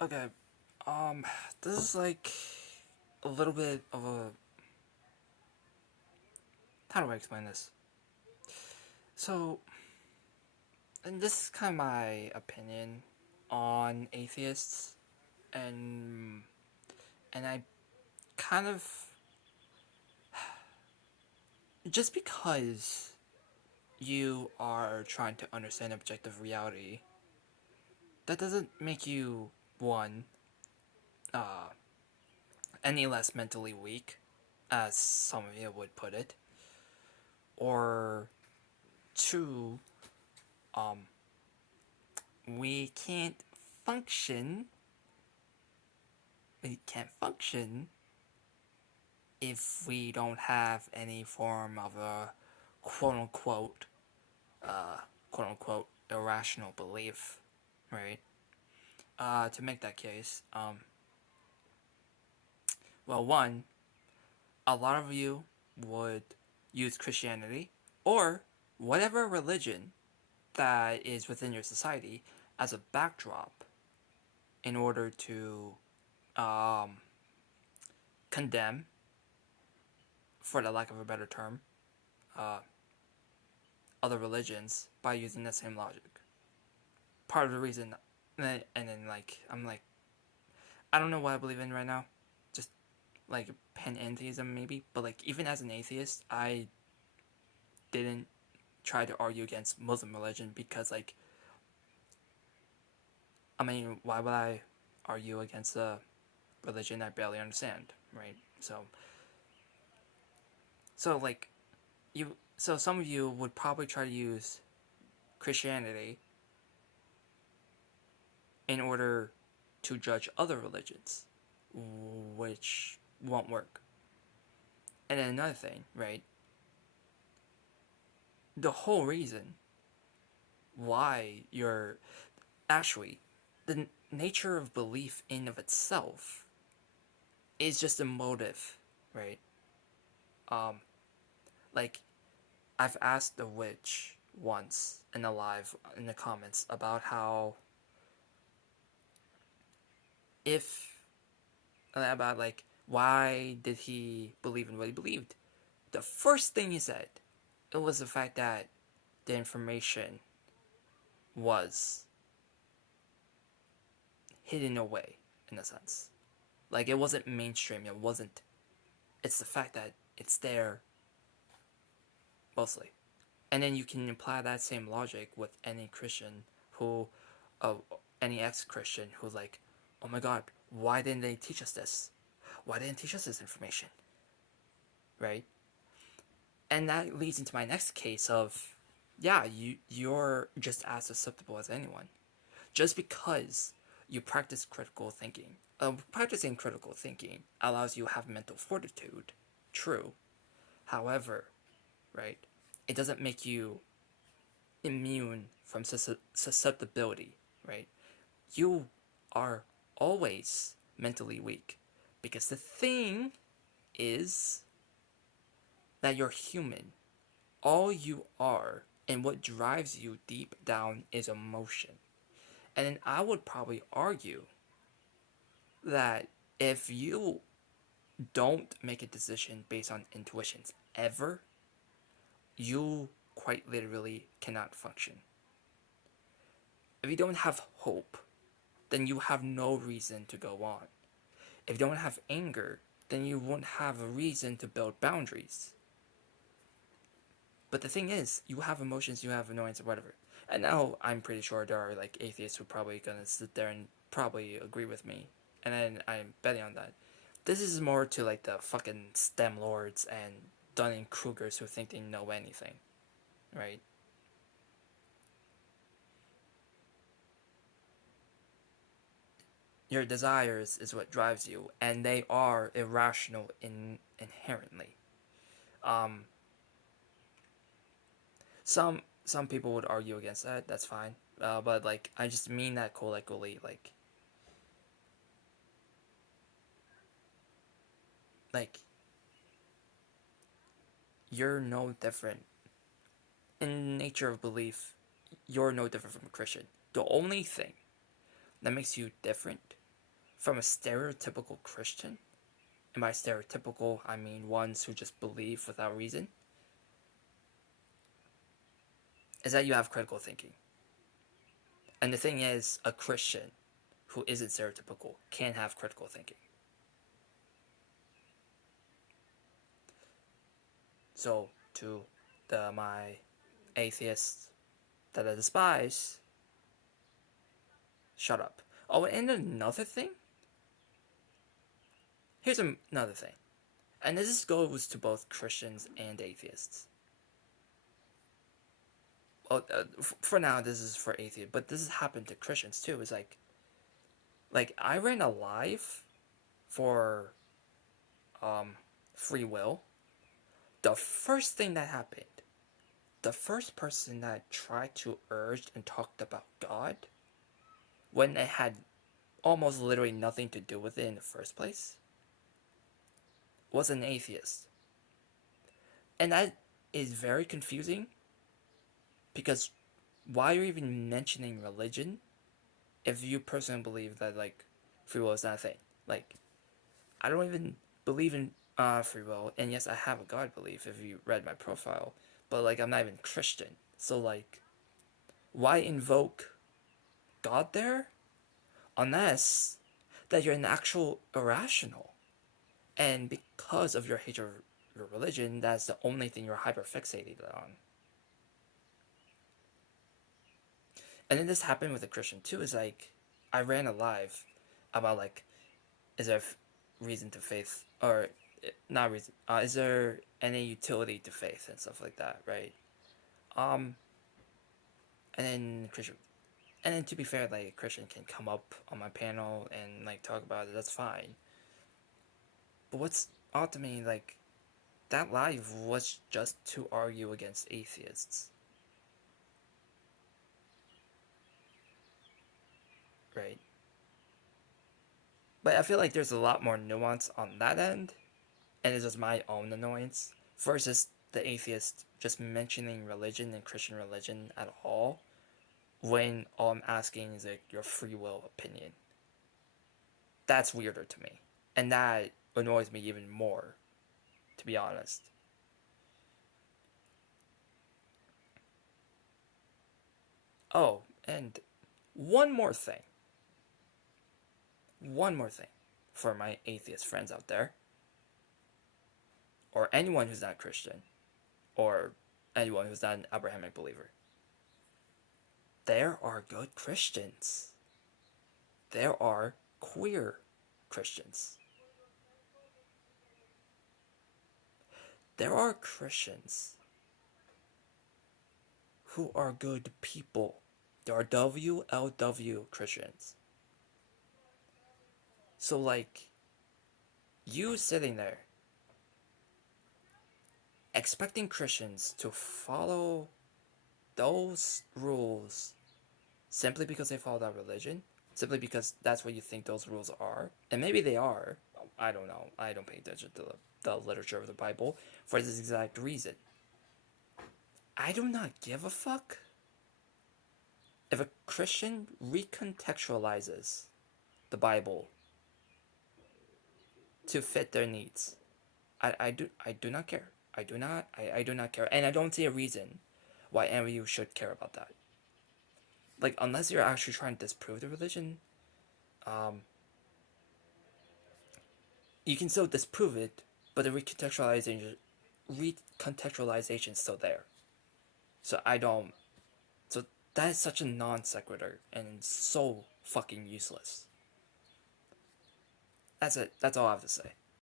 Okay, um, this is like a little bit of a. How do I explain this? So, and this is kind of my opinion on atheists, and I kind of just because you are trying to understand objective reality, that doesn't make you one uh any less mentally weak, as some of you would put it, or two, um, we can't function we can't function if we don't have any form of a quote unquote quote unquote irrational belief, right? To make that case, well, one, a lot of you would use Christianity or whatever religion that is within your society as a backdrop in order to um, condemn, for the lack of a better term, uh, other religions by using the same logic. Part of the reason, and then like I'm like, I don't know what I believe in right now, just like panentheism maybe, but like even as an atheist, I didn't try to argue against Muslim religion because like, I mean, why would I argue against a religion I barely understand, right? So like so some of you would probably try to use Christianity in order to judge other religions, which won't work. And then another thing, right? The whole reason why you're actually the nature of belief in of itself is just a motive, right? Um, like I've asked the witch once in a live in the comments about how if about like why did he believe in what he believed. The first thing he said, it was the fact that the information was hidden away in a sense. Like it wasn't mainstream. It wasn't. It's the fact that it's there mostly, and then you can apply that same logic with any Christian who, uh, any ex-Christian who's like, oh my God, why didn't they teach us this? Why didn't they teach us this information? Right? And that leads into my next case of, yeah, you're just as susceptible as anyone. Just because you practice critical thinking. Practicing critical thinking allows you to have mental fortitude. True. However, right, it doesn't make you immune from susceptibility, right? You are always mentally weak. Because the thing is that you're human. All you are and what drives you deep down is emotion. And then I would probably argue that if you don't make a decision based on intuitions ever, you quite literally cannot function. If you don't have hope, then you have no reason to go on. If you don't have anger, then you won't have a reason to build boundaries. But the thing is, you have emotions, you have annoyance, or whatever. And now I'm pretty sure there are like atheists who are probably gonna sit there and probably agree with me. And then I'm betting on that. This is more to like the fucking STEM lords and Dunning Krugers who think they know anything, right? Your desires is what drives you, and they are irrational inherently. Um, some people would argue against that. That's fine. But like I just mean that colloquially, like you're no different in nature of belief. You're no different from a Christian. The only thing that makes you different from a stereotypical Christian, and by stereotypical I mean ones who just believe without reason, is that you have critical thinking. And the thing is, a Christian who isn't stereotypical can have critical thinking. So, to my atheists that I despise, shut up. Oh, and another thing? Here's another thing. And this goes to both Christians and atheists. Well, for now, this is for atheists, but this has happened to Christians too. It's like I ran a live for free will. The first thing that happened, the first person that tried to urge and talked about God, when it had almost literally nothing to do with it in the first place, was an atheist. And that is very confusing, because why are you even mentioning religion if you personally believe that, like, free will is not a thing? Like, I don't even believe in free will, and yes, I have a God belief if you read my profile, but, like, I'm not even Christian. So, like, why invoke God there? Unless that you're an actual irrational. And because of your hatred of your religion, that's the only thing you're hyperfixated on. And then this happened with a Christian too. Is like, I ran a live about, like, is there reason to faith, or not reason? Is there any utility to faith and stuff like that, right? And then Christian, and then to be fair, like, a Christian can come up on my panel and, like, talk about it. That's fine. But what's odd to me, like, that live was just to argue against atheists, right? But I feel like there's a lot more nuance on that end, and it's just my own annoyance, versus the atheist just mentioning religion and Christian religion at all, when all I'm asking is, like, your free will opinion. That's weirder to me. And that annoys me even more, to be honest. Oh, and one more thing. One more thing for my atheist friends out there, or anyone who's not Christian, or anyone who's not an Abrahamic believer. There are good Christians. There are queer Christians. There are Christians who are good people. There are WLW Christians. So, like, you sitting there expecting Christians to follow those rules simply because they follow that religion, simply because that's what you think those rules are, and maybe they are. I don't know. I don't pay attention to the literature of the Bible for this exact reason. I do not give a fuck if a Christian recontextualizes the Bible to fit their needs. I do not care. I do not care, and I don't see a reason why any of you should care about that. Like, unless you're actually trying to disprove the religion, you can still disprove it, but the recontextualization is still there. So I don't. So that is such a non sequitur and so fucking useless. That's it. That's all I have to say.